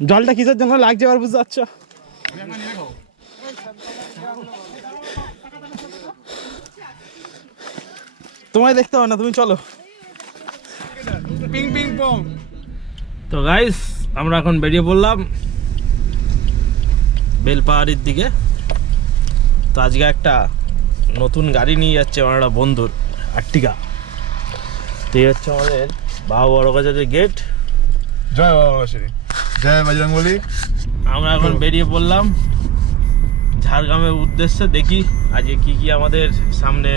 জলটা কিসের জন্য লাগছে আর বুঝতে পারছো? তোমায় দেখতে হবে না, তুমি চলো। Ping ping pong. তো গাইস আমরা এখন বেরিয়ে পড়লাম বেলপাহাড়ির দিকে। তো আজকে একটা নতুন গাড়ি নিয়ে যাচ্ছে আমার একটা বন্ধুর, আর্টিকা। তো এই হচ্ছে আমাদের বাবা বড় বাজারের গেট। জয় বাবা শ্রী, জয় বজরংবলী। আমরা এখন বেরিয়ে পড়লাম ঝাড়গ্রামের উদ্দেশ্যে। দেখি আজকে কি কি আমাদের সামনে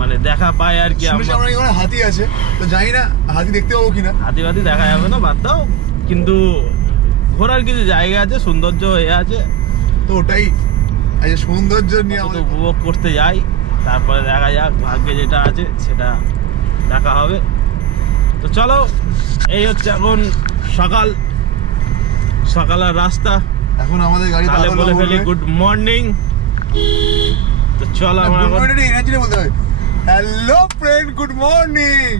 মানে দেখা পায় আর কি। আমরা এখানে হাতি আছে, তো জানি না হাতি দেখতে পাবো কিনা। হাতি বাতি দেখা যাবে না, বাদ দাও। কিন্তু ঘোরার কিছু জায়গা আছে, সৌন্দর্য এ আছে, তো ওটাই আজ সৌন্দর্য নিয়ে আমাদের উপভোগ করতে যাই। তারপরে দেখা যাক, ভাগ্যে যেটা আছে সেটা দেখা হবে। তো চলো, এই হচ্ছে এখন সকাল সকালের রাস্তা। এখন আমাদের গাড়ি তাহলে বলে ফেলি গুড মর্নিং। তো চলো আমরা এনার্জি বলতে হবে হ্যালো ফ্রেন্ড, গুড মর্নিং।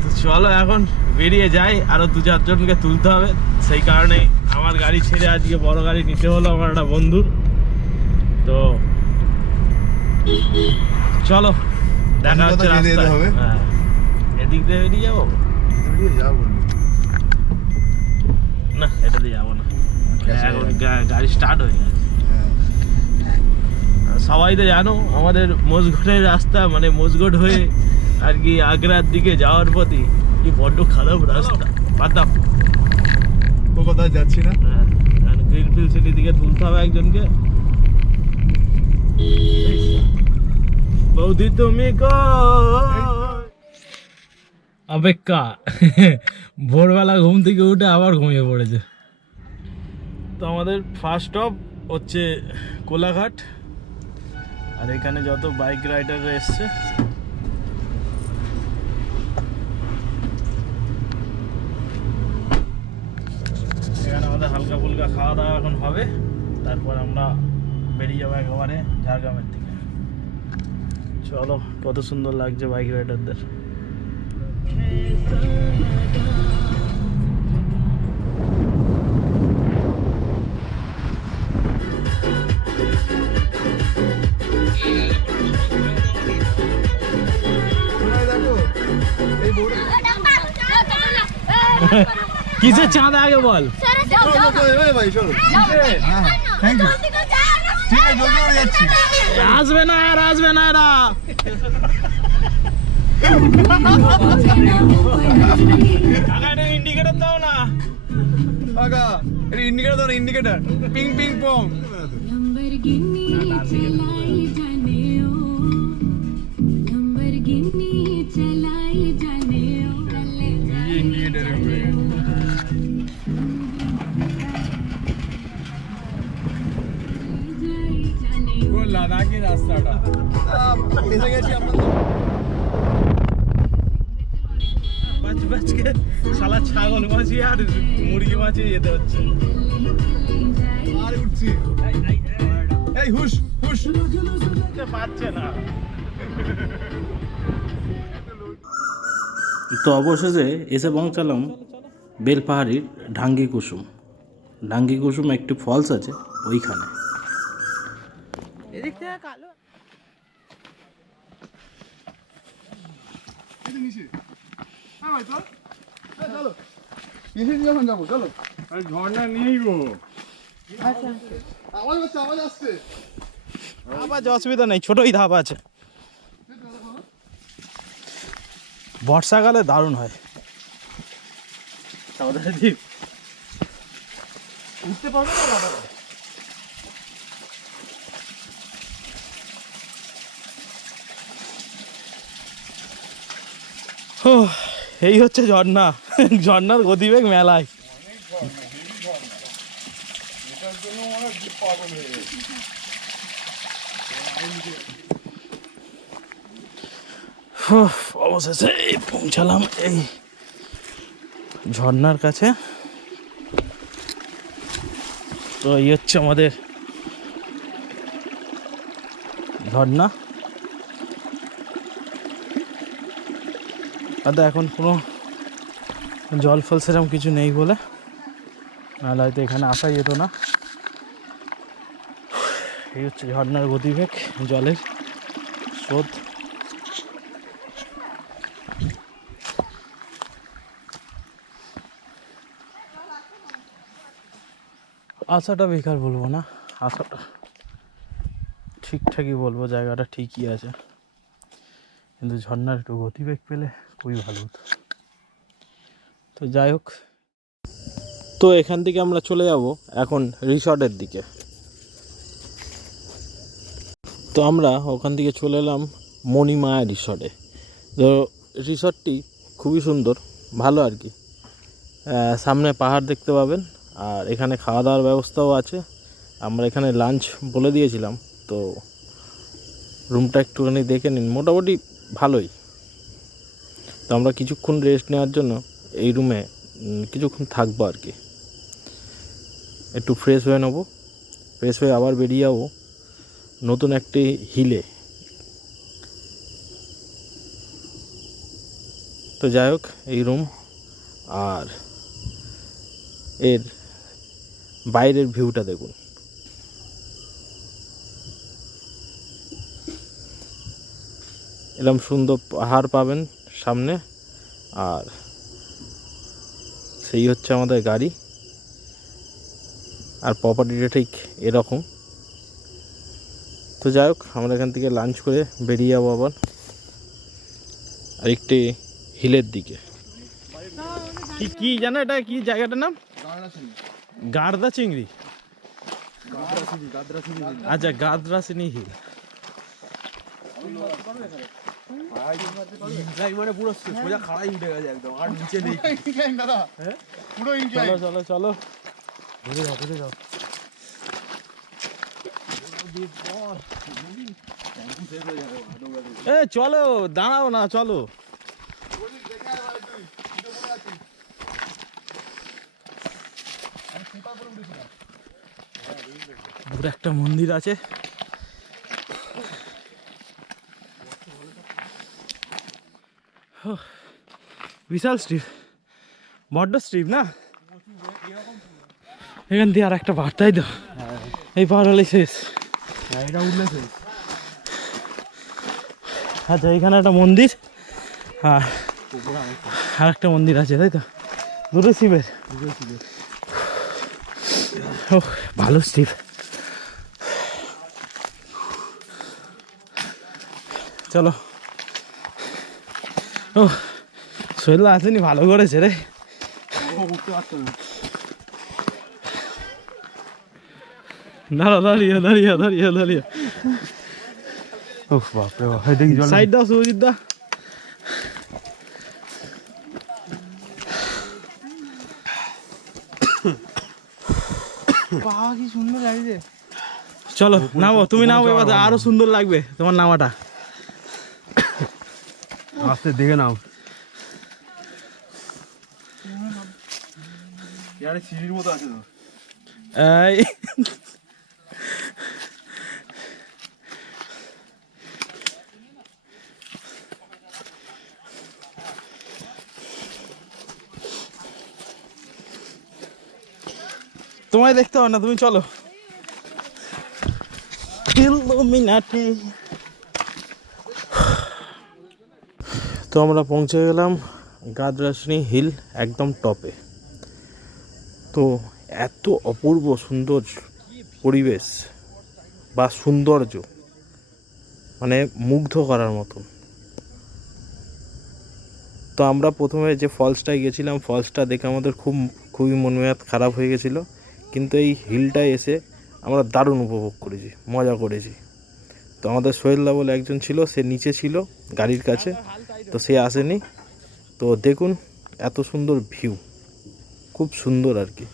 তো চলো এখন বেরিয়ে যাই, আরো 2-4 জনকে তুলতে হবে। সেই কারণে আমার গাড়ি ছেড়ে আজকে বড় গাড়ি নিতে হলো আমার একটা বন্ধুর। তো চলো দেখা হচ্ছে রাস্তায়। হ্যাঁ, এদিক দিয়ে বেরিয়ে যাবো না, এটা দিয়ে যাবো না, এখন গাড়ি স্টার্ট হয়ে গেছে। সবাই তো জানো আমাদের মোজগড়ের রাস্তা, মানে মোজগড় হয়ে আর কি আগ্রার দিকে যাওয়ার পথে কি বড্ড খারাপ রাস্তা। বাদাম তো কোথায় যাচ্ছি না, গ্রিনফিল্ড সিটি দিকে তুলতে হবে একজনকে। বৌদি তুমি অপেক্ষা ভোরবেলা ঘুম থেকে উঠে আবার ঘুমিয়ে পড়েছে। তো আমাদের ফার্স্ট স্টপ হচ্ছে কোলাঘাট। আর এখানে যত বাইক রাইডাররা এসছে এখানে আমাদের হালকা ফুলকা খাওয়া দাওয়া এখন হবে। তারপর আমরা বেরিয়ে যাবো একেবারে ঝাড়গ্রামের দিকে। চলো, কত সুন্দর লাগছে বাইক রাইডারদের। কিসের চাঁদা আগে বল। আসবে না আর আসবে না এরা। ইন্ডিকেটর দাও না, ইন্ডিকেটর দাও না, indicator. Ping ping pong. Ladakhi রাস্তাটা এসে গেছি আমরা। বাজকে শালা ছাগল মাছি আর মুরগি মাছি যেতে হচ্ছে। আর উঠছি, এই হুশ হুশ পাচ্ছে না। তো অবশেষে এসে পৌঁছালাম বেলপাহাড়ির ঢাঙ্গি কুসুম। ঢাঙ্গি কুসুম একটি ফলস আছে ওইখানে। এদিক থেকে কালো যাবো, চলো। ঝর্ণা নিয়েই গো, আওয়াজ আসছে। অসুবিধা নেই, ছোটই ধাপ আছে। বর্ষাকালে দারুণ হয়। উঠতে পারবে না দাদা। এই হচ্ছে ঝর্ণা। ঝর্ণার গতিবেগ মেলায়। অবশেষে পৌঁছালাম এই ঝর্ণার কাছে। তো এই হচ্ছে আমাদের ঝর্ণা। এখন কোনো জল ফল সেরকম কিছু নেই বলে, নাহলে হয়তো এখানে আসাই যেত না। এই হচ্ছে ঝর্ণার গতিবেগ, জলের স্রোত। আসাটা বেকার বলবো না, আসাটা ঠিকঠাকই বলবো, জায়গাটা ঠিকই আছে, কিন্তু ঝর্ণার একটু গতিবেগ পেলে খুবই ভালো হতো। তো যাই হোক, তো এখান থেকে আমরা চলে যাব এখন রিসর্টের দিকে। তো আমরা ওখান থেকে চলে এলাম মণিমায়া রিসর্টে। তো রিসর্টটি খুবই সুন্দর, ভালো আর কি। সামনে পাহাড় দেখতে পাবেন, আর এখানে খাওয়া দাওয়ার ব্যবস্থাও আছে। আমরা এখানে লাঞ্চ বলে দিয়েছিলাম, তো রুমটা একটুখানি দেখে নিন, মোটামুটি ভালোই। তো আমরা কিছুক্ষণ রেস্ট নেওয়ার জন্য এই রুমে কিছুক্ষণ থাকবো আর কি, একটু ফ্রেশ হয়ে নেবো, ফ্রেশ হয়ে আবার বেরিয়ে যাবো নতুন একটি হিলে। তো যাই হোক, এই রুম আর এর বাইরের ভিউটা দেখুন। এরকম সুন্দর পাহাড় পাবেন সামনে, আর সেই হচ্ছে আমাদের গাড়ি। আর প্রপার্টিটা ঠিক এরকম। তো যাই হোক, আমরা এখান থেকে লাঞ্চ করে বেরিয়ে যাবো আবার আরেকটি হিলের দিকে। কি কি জানো এটা কি জায়গাটার নাম? গার্দা চিংড়ি। আচ্ছা, গাদ্রাসিনী হিল। মানে পুরো সোজা খাড়াই উঠে গেছে একদম, আর নিচে নেই দাদা। পুরো চলো চলো চলো, ঘুরে যাও ঘুরে যাও। এ চলো, দাঁড়াও না, চলো। দূরে একটা মন্দির আছে। বিশাল স্ট্রিপ, বড্ড স্ট্রিপ না? এখান দিয়ে আর একটা পাহাড়, তাই তো? এই পাহাড় হলে শেষ। এটা উঠলে শেষ। আচ্ছা, এখানে একটা মন্দির, হ্যাঁ, আর একটা মন্দির আছে, তাই তো? দুটো শিবের। ও ভালো স্ট্রিপ। চলো। ও শরীর আসেনি, ভালো করেছে রে। উঠতে পারতো না। দাঁড়া, দাঁড়িয়ে দাঁড়িয়ে দাঁড়িয়ে দাঁড়িয়ে। ও বাপরে বাপ, দেখি জল। সাইড দাও সুজিত দা। বাহ, কি সুন্দর লাগছে। চলো নামো, তুমি নামো, এবার আরো সুন্দর লাগবে তোমার নামাটা। আস্তে দেখে নাও। আরে সিঁড়ির মতো আছে তো। এই তোমায় দেখতে হবে না, তুমি চলো। ইলুমিনাটি। তো আমরা পৌঁছে গেলাম গাদ্রাসিনী হিল, একদম টপে। তো এত অপূর্ব সুন্দর পরিবেশ বা সৌন্দর্য, মানে মুগ্ধ করার মতন। তো আমরা প্রথমে যে ফলসটায় গেছিলাম, ফলসটা দেখে আমাদের খুবই মন মেজাজ খারাপ হয়ে গেছিলো, কিন্তু এই হিলটায় এসে আমরা দারুণ উপভোগ করেছি, মজা করেছি। তো আমাদের সোহেলদা বলে একজন ছিল, সে নিচে ছিল গাড়ির কাছে, তো সে আসেনি। তো দেখুন এত সুন্দর ভিউ, খুব সুন্দর আর কি,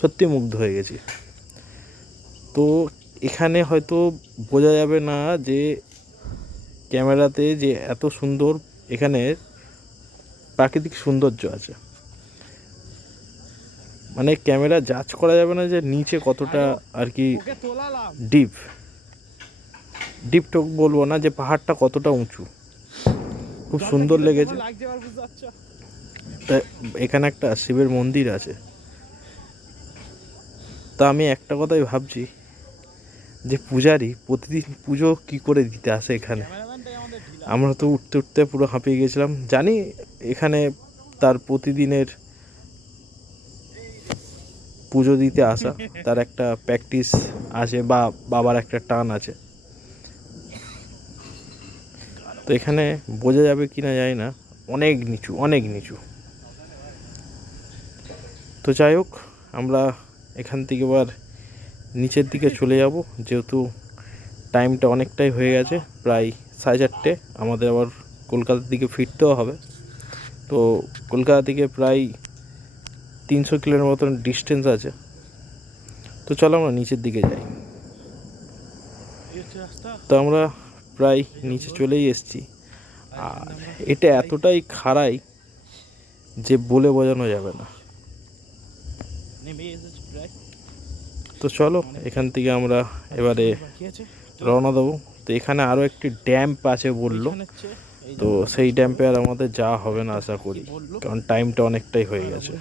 সত্যি মুগ্ধ হয়ে গেছি। তো এখানে হয়তো বোঝা যাবে না যে ক্যামেরাতে যে এত সুন্দর এখানে প্রাকৃতিক সৌন্দর্য আছে, মানে ক্যামেরা জাজ করা যাবে না যে নিচে কতটা আর কি ডিপ তো বলবো না, যে পাহাড়টা কতটা উঁচু, খুব সুন্দর লেগেছে। তা এখানে একটা শিবের মন্দির আছে। তা আমি একটা কথাই ভাবছি যে পূজারি প্রতিদিন পুজো কি করে দিতে আসে এখানে। আমরা তো উঠতে উঠতে পুরো হাঁপিয়ে গেছিলাম। জানি এখানে তার প্রতিদিনের পুজো দিতে আসা তার একটা প্র্যাকটিস আছে বা বাবার একটা টান আছে। তো এখানে বোঝা যাবে কি না জানি না, অনেক নিচু, অনেক নিচু। তো যাই হোক, আমরা এখান থেকে এবার নিচের দিকে চলে যাব, যেহেতু টাইমটা অনেকটাই হয়ে গেছে, প্রায় 4:30। আমাদের আবার কলকাতার দিকে ফিরতেও হবে। তো কলকাতা থেকে প্রায় 300 কিলোর মতন ডিস্টেন্স আছে। তো চলো আমরা নিচের দিকে যাই। তো আমরা প্রায় নিচে চলেই এসেছি। আর এটা এতটাই খাড়াই যে বলে বোঝানো যাবে না। তো চলো এখান থেকে আমরা এবারে রওনা দেবো। তো এখানে আরও একটি ড্যাম্প আছে বললো, তো সেই ড্যাম্পে আর আমাদের যাওয়া হবে না আশা করি, কারণ টাইমটা অনেকটাই হয়ে গেছে।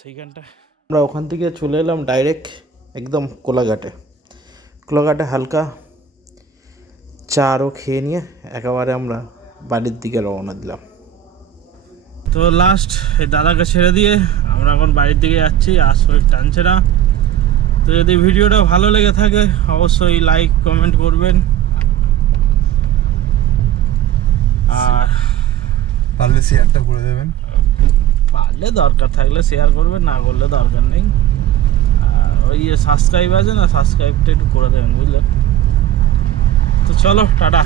সেইখানটা আমরা ওখান থেকে চলে এলাম ডাইরেক্ট একদম কোলাঘাটে হালকা চা আরও খেয়ে নিয়ে একেবারে আমরা বাড়ির দিকে রওনা দিলাম। তো লাস্ট এই দাদাকে ছেড়ে দিয়ে আমরা এখন বাড়ির দিকে যাচ্ছি, আর শরীর টানছে না। তো যদি ভিডিওটা ভালো লেগে থাকে অবশ্যই লাইক কমেন্ট করবেন, আর পারলে শেয়ারটা করে দেবেন। পারলে দরকার থাকলে শেয়ার করবেন, না করলে দরকার নেই। আর ওই যে সাবস্ক্রাইব আছে না, সাবস্ক্রাইবটা একটু করে দেবেন, বুঝলেন। তো চলো টাটা।